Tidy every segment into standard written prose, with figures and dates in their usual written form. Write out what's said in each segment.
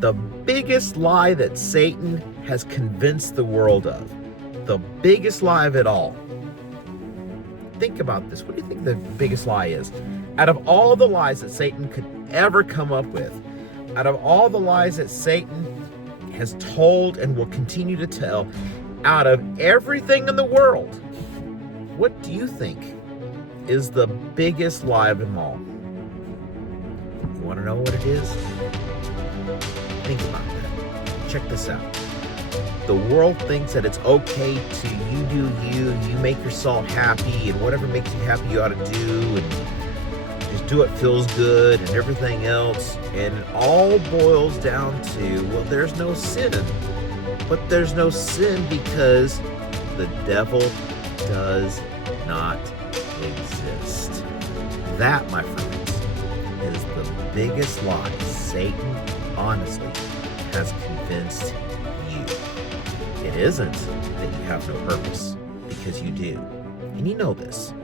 The biggest lie that Satan has convinced the world of. The biggest lie of it all. Think about this. What do you think the biggest lie is? Out of all the lies that Satan could ever come up with, out of all the lies that Satan has told and will continue to tell, out of everything in the world, what do you think is the biggest lie of them all? You want to know what it is? Think about that. Check this out. The world thinks that it's okay to you do you make yourself happy, and whatever makes you happy you ought to do, and just do what feels good and everything else. And it all boils down to, well, there's no sin. But there's no sin because the devil does not exist. That, my friends, is the biggest lie Satan honestly has convinced you. It isn't that you have no purpose, because you do. And you know this,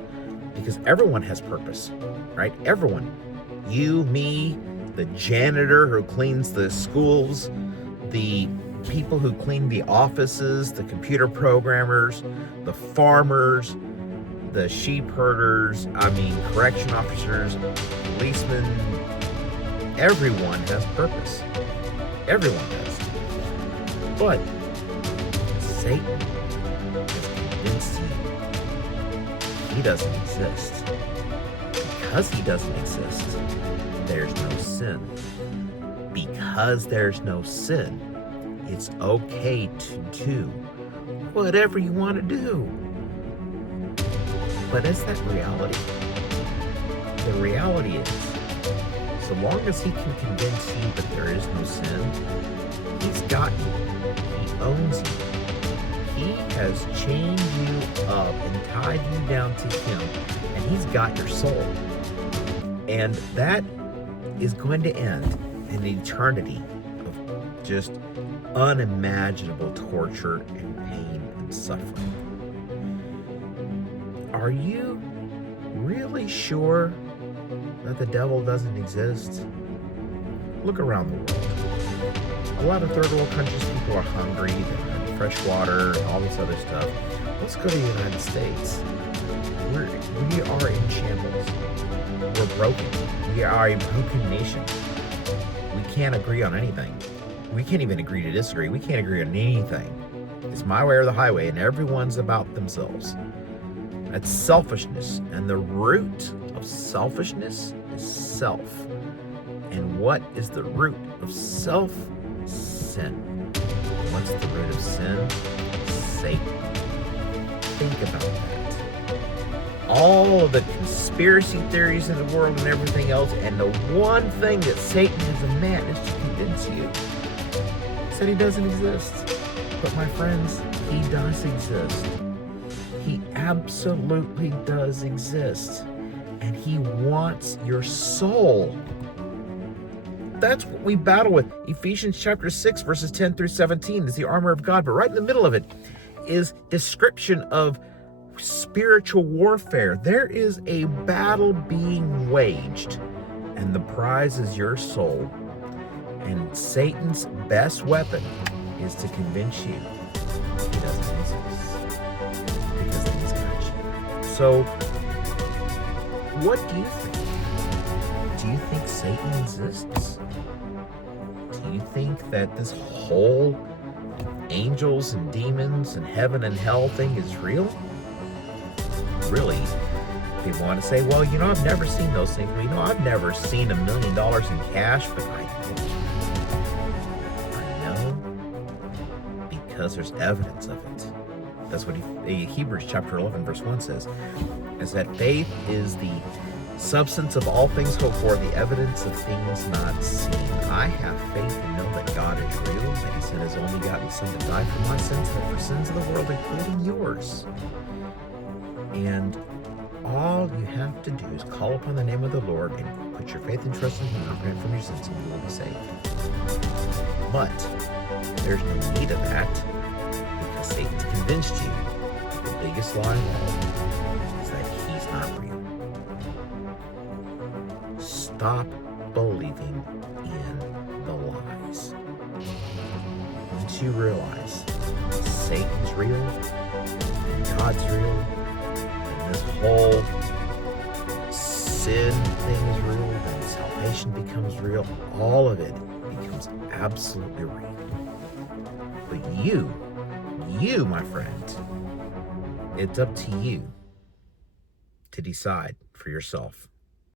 because everyone has purpose, right? Everyone. You, me, the janitor who cleans the schools, the people who clean the offices, the computer programmers, the farmers, the sheep herders, correction officers, policemen. Everyone has purpose. Everyone does. But Satan has convinced you he doesn't exist. Because he doesn't exist, there's no sin. Because there's no sin, it's okay to do whatever you want to do. But is that reality? The reality is, so long as he can convince you that there is no sin, he's got you. He owns you. He has chained you up and tied you down to him, and he's got your soul. And that is going to end in an eternity of just unimaginable torture and pain and suffering. Are you really sure that the devil doesn't exist? Look around the world. A lot of third world countries, people are hungry, they don't have fresh water and all this other stuff. Let's go to the United States. We are in shambles. We're broken. We are a broken nation. We can't agree on anything. We can't even agree to disagree. We can't agree on anything. It's my way or the highway, and everyone's about themselves. That's selfishness, and the root of selfishness is self. And what is the root of self? Sin. What's the root of sin? Satan. Think about that. All of the conspiracy theories in the world and everything else, and the one thing that Satan has a man is to convince you that he doesn't exist. But my friends, he does exist. He absolutely does exist. And he wants your soul. That's what we battle with. Ephesians chapter 6, verses 10 through 17 is the armor of God. But right in the middle of it is description of spiritual warfare. There is a battle being waged, and the prize is your soul. And Satan's best weapon is to convince you he doesn't exist, because then he's got you. So, what do you think? Do you think Satan exists? Do you think that this whole angels and demons and heaven and hell thing is real? Really? People want to say, well, I've never seen those things. Well, I've never seen $1 million in cash, but I know because there's evidence of it. That's what Hebrews chapter 11, verse 1 says, is that faith is the substance of all things hoped for, the evidence of things not seen. I have faith and know that God is real, that he sent his only begotten Son to die for my sins and for sins of the world, including yours. And all you have to do is call upon the name of the Lord and put your faith and trust in him and repent from your sins, and you will be saved. But there's no need of that, because Satan's convinced you the biggest lie of all is that he's not real. Stop believing in the lies. once you realize Satan's real, and God's real, and this whole sin thing is real, and salvation becomes real, all of it becomes absolutely real. But you, my friend, it's up to you to decide for yourself.